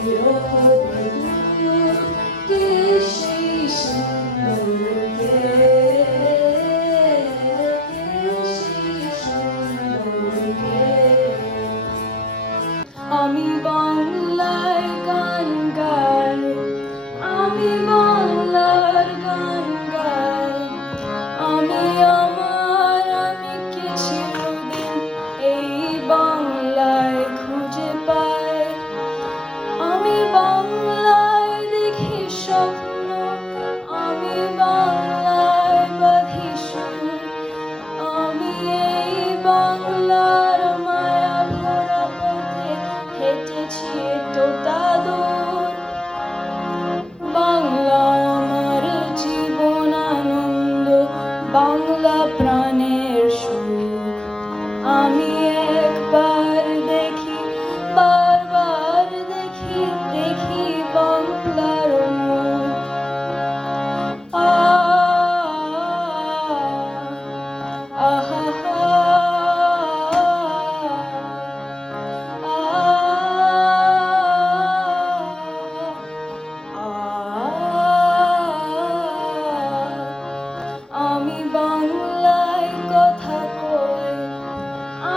আমি বাংলায় গান গাই, আমি বাংলার গান গাই, আমি কে চিরদিন এই বাংলায় খুঁজে পাই। আমি বাংলায় দেখি স্বপ্ন, আমি বাংলায় বাঁধি সুর, আমি এই বাংলার মায়া ভরা পথে হেঁটেছি তোতা দূর। বাংলা আমার জীবন আনন্দ, বাংলা প্রাণের সুখ। আমি একবার দেখি, বারবার দেখি, দেখি বাংলার মুখ। আমি বাংলায় কথা কই,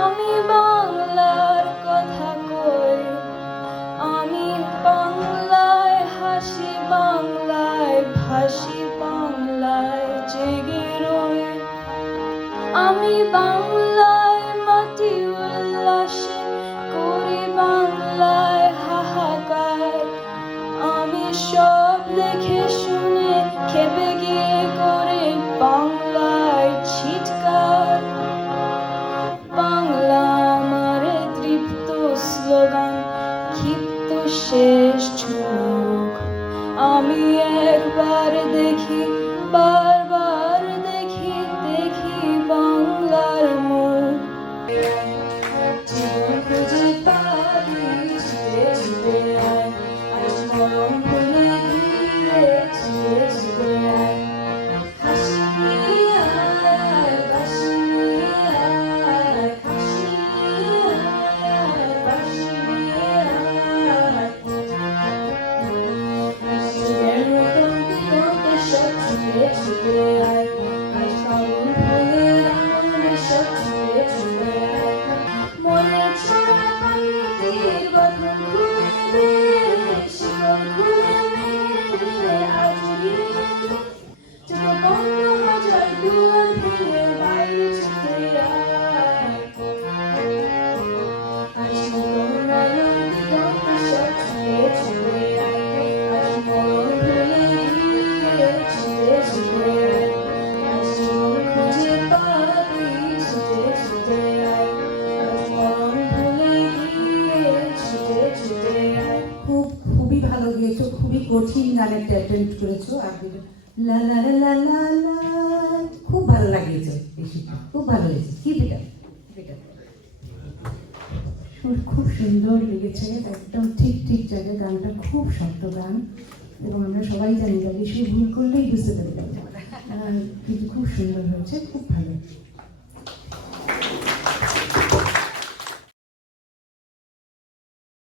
আমি বাংলার কথা কই, আমি বাংলায় হাসি, বাংলায় ভাসি, বাংলায় জেগে রই। আমি বাংলায় মাটি উল্লাসে করি, বাংলায় হাহাকার। আমি সব দেখে শুনে খেপে গিয়ে করে বাংলায় ছিটকার। বাংলা আমার তৃপ্ত স্লোগান, ক্ষিপ্ত শেষ ঝুঁক। আমি একবার দেখি, বারবার দেখি, দেখি বাংলার মুখ। জীবন খুঁজে পাবি ছুটে ছুটে আয়, আজ মরণ ভুলে গিয়ে ছুটে ছুটে আয়। হাসি নিয়ে আয়, বাঁশি নিয়ে আয়, হাসি নিয়ে আয়, বাঁশি নিয়ে আয়। সুরের মতন দিনকে সব ছুটে ছুটে আয়, আজ মরণ ভুলে আনন্দে সব ছুটে ছুটে আয়। মনের ছায়া পাখিটির বাঁধন খুলে দে, শিকল খুলে মেলে দিলে আজ উড়িয়ে দে। চোখ বন্ধ হাজার দুয়ার ভেঙে বাইরে ছুটে আয়। আজ মরণ আনন্দ দিগন্তে সব ছুটে ছুটে আয়, আজ মরণ ভুলে গিয়ে ছুটে ছুটে আয়। আজ জীবন খুঁজে পাবি ছুটে ছুটে আয়, আজ মরণ ভুলে গিয়ে ছুটে ছুটে আয়। খুবই ভালো গেয়েছো, খুবই কঠিন গানের অ্যাটেন্ড করেছো। আপনি লা লা লা লা লা লা, খুব ভালো লাগিয়েছে, খুব ভালো হয়েছে। কি এটা এটা সুর খুব সুন্দর লেগেছে, একদম ঠিক ঠিক জায়গায়। গানটা খুব শক্ত গান এবং আমরা সবাই জানি যে বেশি ভুল করলেই বুঝতে পারি, কিন্তু খুব সুন্দর হয়েছে, খুব ভালো।